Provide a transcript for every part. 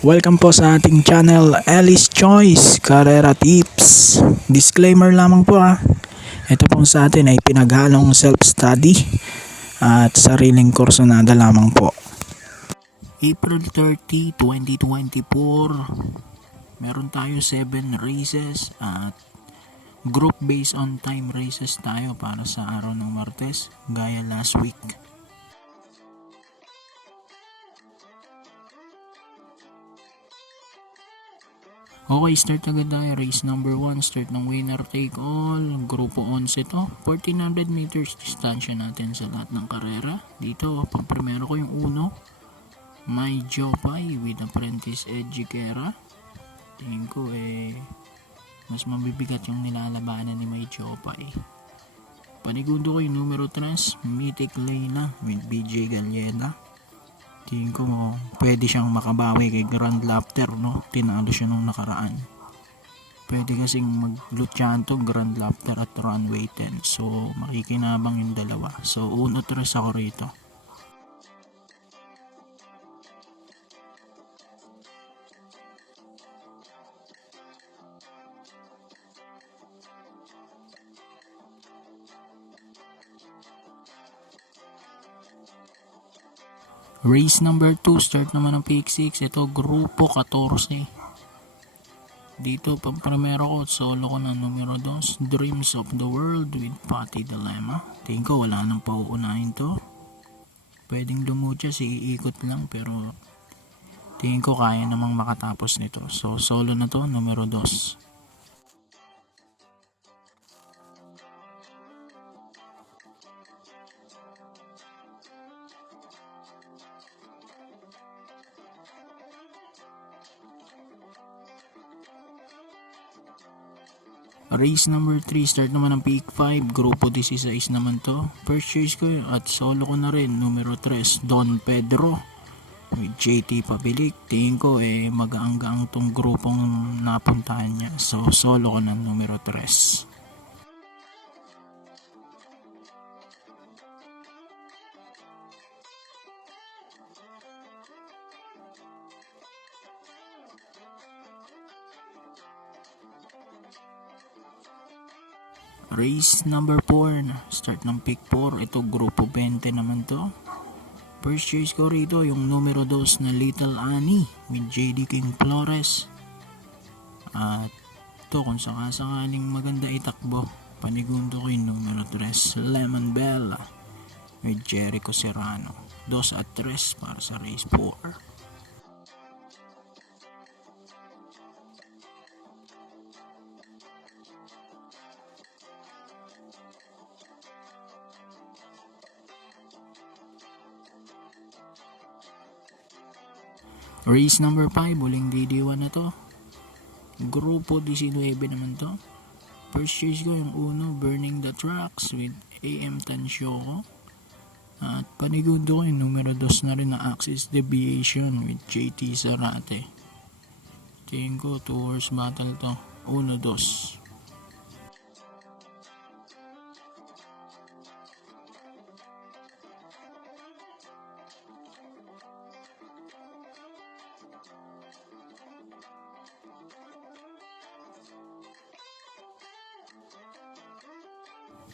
Welcome po sa ating channel, Ellis Choice Carrera Tips. Disclaimer lamang po Ito po sa atin ay pinaghalong self-study at sariling kursunada lamang po. April 30, 2024. Meron tayo 7 races at group based on time races tayo para sa araw ng Martes gaya last week. Okay, start agad tayo. Race number 1, start ng winner take all. Grupo 11 to. 1400 meters distansya natin sa lahat ng karera. Dito, pang primero ko yung uno. May Jopay with apprentice Edgy Kera. Tingin ko mas mabibigat yung nilalabanan ni May Jopay. Panigundo ko yung numero 3, Mythic Layla with BJ Galleda. Tingin ko pwede siyang makabawi kay Grand Laughter, no? Tinalo siya nung nakaraan. Pwede kasing mag-lutsyanto Grand Laughter at Runway 10. So makikinabang yung dalawa. So 1-3 ako rito. Race number 2, start naman ng Peak 6. Ito, Grupo 14. Dito, pang primero ko, solo ko na numero 2, Dreams of the World with Patty Dilemma. Tingin ko wala nang pauunahin to. Pwedeng lumutya, iikot lang, pero tingin ko kaya namang makatapos nito. So, solo na to, numero 2. Race number 3, start naman ng Peak 5, Grupo 16 naman to. First choice ko at solo ko na rin, numero 3, Don Pedro with JT Pabilik. Tingin ko magaang-gaang tong grupong napuntahan niya. So solo ko na numero 3. Race number 4, start ng Peak 4. Ito, Grupo 20 naman to. First choice ko rito yung numero 2 na Little Annie with JD King Flores. At ito, kung sakasakaling maganda itakbo, panigundo ko yung numero 3, Lemon Bell with Jericho Serrano. 2 at 3 para sa race 4. Race number 5, huling DD1 na to. Grupo 19 naman to. First choice ko yung uno, Burning the Tracks with AM Tansyoco. At panigundo ko yung numero 2 na rin na Axis Deviation with JT Zarate. Tingin ko 2 horse battle to. 1-2.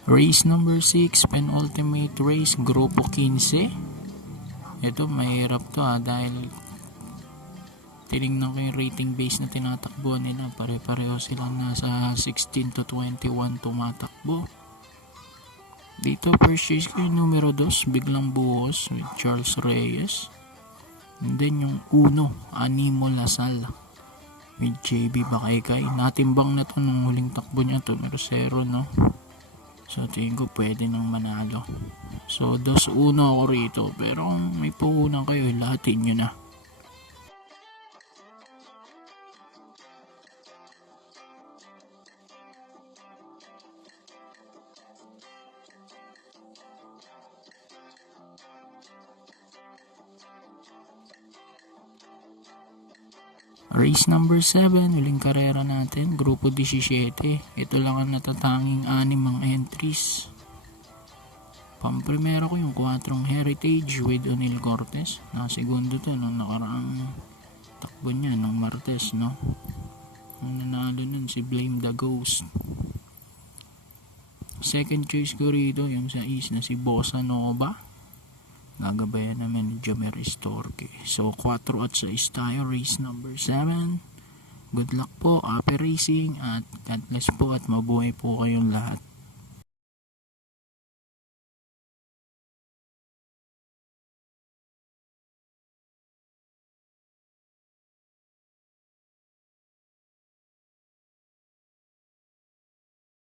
Race number 6, penultimate race, Grupo 15. Ito, mahirap to dahil tinignan ko yung rating base na tinatakbo nila. Pare-pareho silang nasa 16 to 21 tumatakbo. Dito, first choice ko yung numero 2, Biglang Buhos with Charles Reyes. And then yung uno, Animo Lasal with JB Bakaykay. Natimbang na to nung huling takbo niya, to numero 0, no? So tingin ko pwede nang manalo. So 2-1 ako rito. Pero kung may puhunan kayo, lahatin nyo na. Race number 7, huling karera natin, Grupo 17. Ito lang ang natatanging 6 ang entries. Pamprimero ko yung 4 Heritage with O'Neal Cortez. Segundo to nung nakaraang takbo buwan yan, ng Martes, no? Ang nanalo nun si Blame the Ghost. Second choice ko rito, yung sa East na si Bossa Nova. Nagabayan naman ni Jamer Estorque. So, 4 at 6 tayo, race number 7. Good luck po, Happy Racing, at God bless po at mabuhay po kayong lahat.